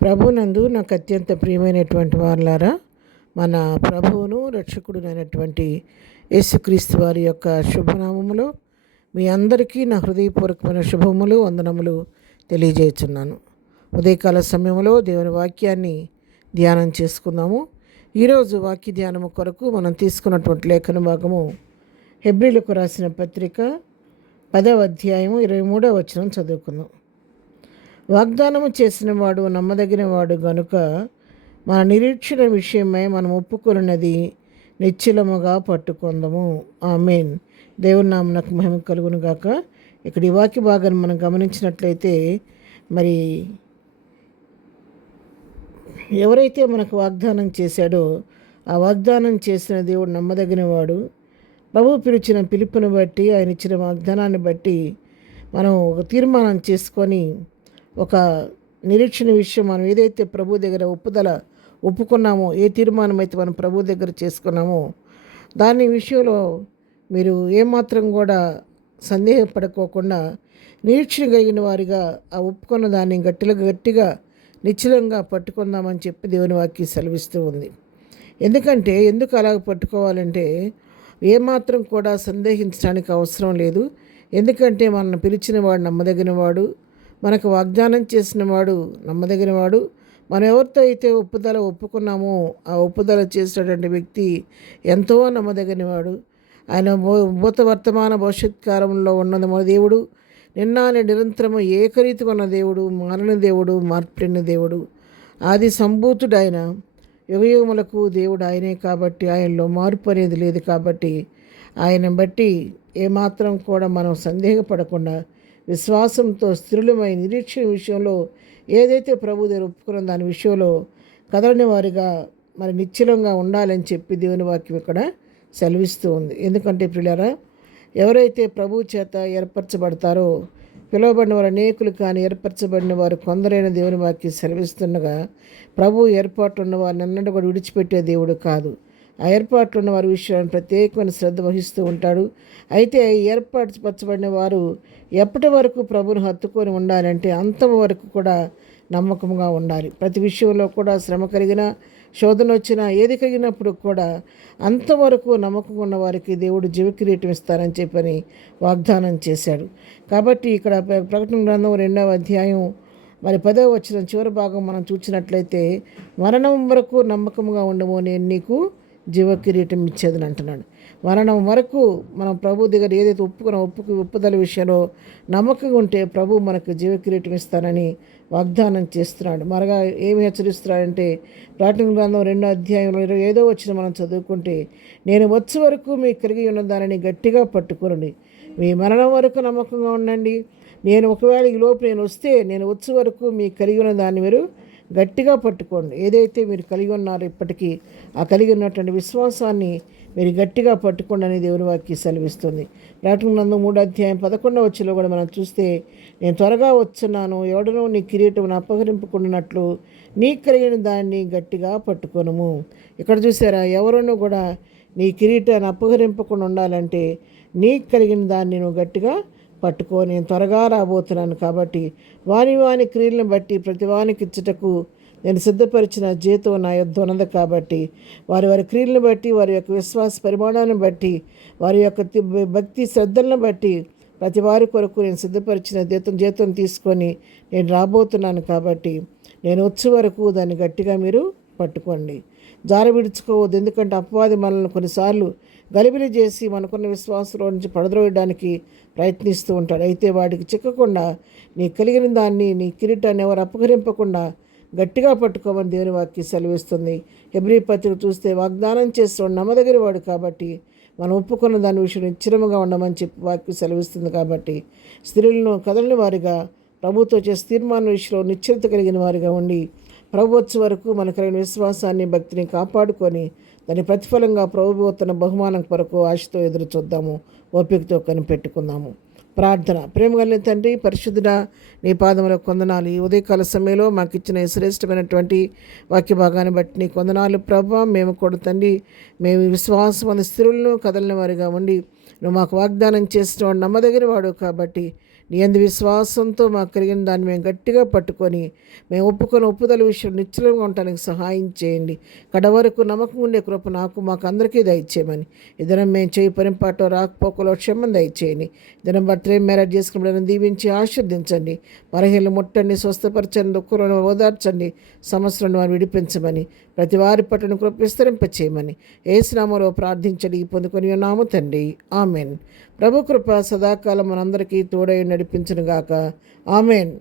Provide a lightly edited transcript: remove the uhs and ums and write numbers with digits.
ప్రభునందు నాకు అత్యంత ప్రియమైనటువంటి వారులారా, మన ప్రభువును రక్షకుడునైనటువంటి యేసుక్రీస్తు వారి యొక్క శుభనామములో మీ అందరికీ నా హృదయపూర్వకమైన శుభములు వందనములు తెలియజేస్తున్నాను. ఉదయకాల సమయంలో దేవుని వాక్యాన్ని ధ్యానం చేసుకుందాము. ఈరోజు వాక్య ధ్యానము కొరకు మనం తీసుకున్నటువంటి లేఖన భాగము హెబ్రీలకు రాసిన పత్రిక 10వ అధ్యాయము 23వ వచనం చదువుకుందాం. వాగ్దానము చేసిన వాడు నమ్మదగిన వాడు గనుక మన నిరీక్షణ విషయమై మనం ఒప్పుకొన్నది నిశ్చలముగా పట్టుకొందము. ఆమేన్. దేవుని నామమునకు మహిమ కలుగును గాక. ఇక్కడ ఈ వాక్య భాగాన్ని మనం గమనించినట్లయితే, మరి ఎవరైతే మనకు వాగ్దానం చేశాడో ఆ వాగ్దానం చేసిన దేవుడు నమ్మదగిన వాడు. ప్రభు పిలిచిన పిలుపుని బట్టి, ఆయన ఇచ్చిన వాగ్దానాన్ని బట్టి మనం ఒక తీర్మానం చేసుకొని, ఒక నిరీక్షణ విషయం మనం ఏదైతే ప్రభు దగ్గర ఒప్పుకున్నామో, ఏ తీర్మానం అయితే మనం ప్రభు దగ్గర చేసుకున్నామో దాని విషయంలో మీరు ఏమాత్రం కూడా సందేహపడుకోకుండా నిరీక్షణ కలిగిన వారిగా ఆ ఒప్పుకున్న దాన్ని గట్టిగా నిశ్చలంగా పట్టుకుందామని చెప్పి దేవుని వాక్యం సెలవిస్తూ ఉంది. ఎందుకు అలాగ పట్టుకోవాలంటే ఏమాత్రం కూడా సందేహించడానికి అవసరం లేదు. ఎందుకంటే మనల్ని పిలిచిన వాడు నమ్మదగిన వాడు, మనకు వాగ్దానం చేసిన వాడు నమ్మదగిన వాడు. మనం ఎవరితో అయితే ఒప్పుకున్నామో ఆ ఒప్పుదల చేసినటువంటి వ్యక్తి ఎంతో నమ్మదగిన వాడు. ఆయన భూత వర్తమాన భవిష్యత్ కాలంలో ఉన్నది మన దేవుడు. నిన్న నిరంతరము ఏకరీతిగా ఉన్న దేవుడు, మారని దేవుడు, మార్పిడిన దేవుడు, ఆది సంభూతుడు ఆయన. యుగయుగములకు దేవుడు ఆయనే కాబట్టి ఆయనలో మార్పు అనేది లేదు. కాబట్టి ఆయన బట్టి ఏమాత్రం కూడా మనం సందేహపడకుండా విశ్వాసంతో స్థిరులమై నిరీక్షణ విషయంలో ఏదైతే ప్రభు దగ్గర ఒప్పుకున్న దాని విషయంలో కదలని వారిగా మరి నిశ్చలంగా ఉండాలని చెప్పి దేవుని వాక్యం ఇక్కడ సెలవిస్తూ ఉంది. ఎందుకంటే ప్రియులారా, ఎవరైతే ప్రభు చేత ఏర్పరచబడతారో, పిలువబడిన వారు అనేకులు కానీ ఏర్పరచబడిన వారు కొందరైన దేవుని వాక్యం సెలవిస్తుండగా, ప్రభు ఏర్పాటు ఉన్న వారిని అన్నట్టు కూడా విడిచిపెట్టే దేవుడు కాదు. ఆ ఏర్పాట్లు ఉన్న వారి విషయాన్ని ప్రత్యేకమైన శ్రద్ధ వహిస్తూ ఉంటాడు. అయితే ఏర్పాటుపరచబడిన వారు ఎప్పటి వరకు ప్రభుని హత్తుకొని ఉండాలంటే అంతం వరకు కూడా నమ్మకంగా ఉండాలి. ప్రతి విషయంలో కూడా శ్రమ కలిగిన, శోధన వచ్చినా, ఏది కలిగినప్పుడు కూడా అంతవరకు నమ్మకంగా ఉన్న వారికి దేవుడు జీవకిరీటం ఇస్తారని చెప్పని వాగ్దానం చేశాడు. కాబట్టి ఇక్కడ ప్రకటన గ్రంథం 2వ అధ్యాయం మరి 10వ వచనం చివరి భాగం మనం చూసినట్లయితే, మరణం వరకు నమ్మకంగా ఉండము, నేను నీకు జీవకిరీటం ఇచ్చేదని అంటున్నాడు. మరణం వరకు మనం ప్రభు దగ్గర ఏదైతే ఒప్పుదల విషయంలో నమ్మకంగా ఉంటే ప్రభు మనకు జీవకిరీటం ఇస్తానని వాగ్దానం చేస్తున్నాడు. మరగా ఏమి హెచ్చరిస్తున్నాడంటే, ప్రకటన గ్రంథం 2వ అధ్యాయంలో 25వ వచనం మనం చదువుకుంటే, నేను వచ్చే వరకు మీకు కలిగి ఉన్న దానిని గట్టిగా పట్టుకోండి, మీ మరణం వరకు నమ్మకంగా ఉండండి. నేను ఒకవేళ ఈ లోపు నేను వస్తే, నేను వచ్చే వరకు మీకు కలిగి ఉన్న దాన్ని మీరు గట్టిగా పట్టుకోండి. ఏదైతే మీరు కలిగి ఉన్నారో ఇప్పటికీ ఆ కలిగి ఉన్నటువంటి విశ్వాసాన్ని మీరు గట్టిగా పట్టుకోండి అని దేవుని వాక్యం సెలవిస్తుంది. ప్రకటన గ్రంథం 3వ అధ్యాయం 11వ వచనంలో కూడా మనం చూస్తే, నేను త్వరగా వచ్చున్నాను, ఎవడనూ నీ కిరీటం అపహరింపుకున్నట్లు నీ కలిగిన దాన్ని గట్టిగా పట్టుకొనుము. ఇక్కడ చూసారా, ఎవరునూ కూడా నీ కిరీటాన్ని అపహరింపకుండా ఉండాలంటే నీ కలిగిన దాన్ని నువ్వు గట్టిగా పట్టుకో. నేను త్వరగా రాబోతున్నాను కాబట్టి వాని క్రియలను బట్టి ప్రతి వానికి ఇచ్చుటకు నేను సిద్ధపరిచిన జీతం నా యొద్ద ఉన్నది. కాబట్టి వారి క్రియలను బట్టి, వారి యొక్క విశ్వాస పరిమాణాన్ని బట్టి, వారి యొక్క భక్తి శ్రద్ధలను బట్టి ప్రతి వారి కొరకు నేను సిద్ధపరిచిన జీతం తీసుకొని నేను రాబోతున్నాను. కాబట్టి నేను వచ్చే వరకు దాన్ని గట్టిగా మీరు పట్టుకోండి, జార విడుచుకోవద్దు. ఎందుకంటే అపవాది మనల్ని కొన్నిసార్లు గలిబిలి చేసి మనకున్న విశ్వాసంలో నుంచి పడద్రోయడానికి ప్రయత్నిస్తూ ఉంటాడు. అయితే వాడికి చిక్కకుండా నీ కలిగిన దాన్ని, నీ కిరీటాన్ని ఎవరు అపహరింపకుండా గట్టిగా పట్టుకోమని దేవుని వాక్యం సెలవిస్తుంది. హెబ్రీ పత్రిక చూస్తే, వాగ్దానం చేస్తాడు నమ్మదగిన వాడు కాబట్టి మనం ఒప్పుకున్న దాని విషయం నిశ్చలముగా ఉండమని చెప్పి వాక్యం సెలవిస్తుంది. కాబట్టి స్త్రీలను కదలని వారిగా, ప్రభుతో చేసే తీర్మానం విషయంలో నిశ్చలత కలిగిన వారిగా ఉండి ప్రభు వచ్చే వరకు మన కలిగిన విశ్వాసాన్ని, భక్తిని కాపాడుకొని దాని ప్రతిఫలంగా ప్రభుత్వ బహుమానం కొరకు ఆశతో ఎదురు చూద్దాము, ఓపికతో కనిపెట్టుకుందాము. ప్రార్థన. ప్రేమగల తండ్రి, పరిశుద్ధుడా, నీ పాదములకు కొందనాలు. ఈ ఉదయకాల సమయంలో మాకు ఇచ్చిన శ్రేష్టమైనటువంటి వాక్య భాగాన్ని బట్టి నీ కొందనాలు ప్రభా. మేము కూడా తండ్రి, మేము విశ్వాసం స్థిరులను కదలని వారిగా ఉండి నువ్వు మాకు వాగ్దానం చేసిన వాడు నమ్మదగిన వాడు కాబట్టి నీ యందు విశ్వాసంతో మాకు కలిగిన దాన్ని మేము గట్టిగా పట్టుకొని మేము ఒప్పుకొని ఒప్పుదల విషయం నిశ్చలంగా ఉండటానికి సహాయం చేయండి. కడవరకు నమ్మకం ఉండే కృప మాకు అందరికీ దయచేయమని, ఈ దినం మేము చేయి పనిపాటో రాకపోకలో క్షమం దయచేయండి. దినం బర్త్డే మ్యారేజ్ చేసుకున్న దీవించి ఆశీర్దించండి. బలహీనలు ముట్టండి, స్వస్థపరచండి, దుఃఖులను ఓదార్చండి, సమస్యలను వారు విడిపించమని, ప్రతి వారి పట్టును కృప విస్తరింపచేయమని యేసు నామములో ప్రార్థించడి పొందుకొని ఉన్నాము తండ్రి. ఆమెన్. ప్రభు కృప సదాకాలం మనందరికీ తోడై నడిపించునుగాక. ఆమెన్.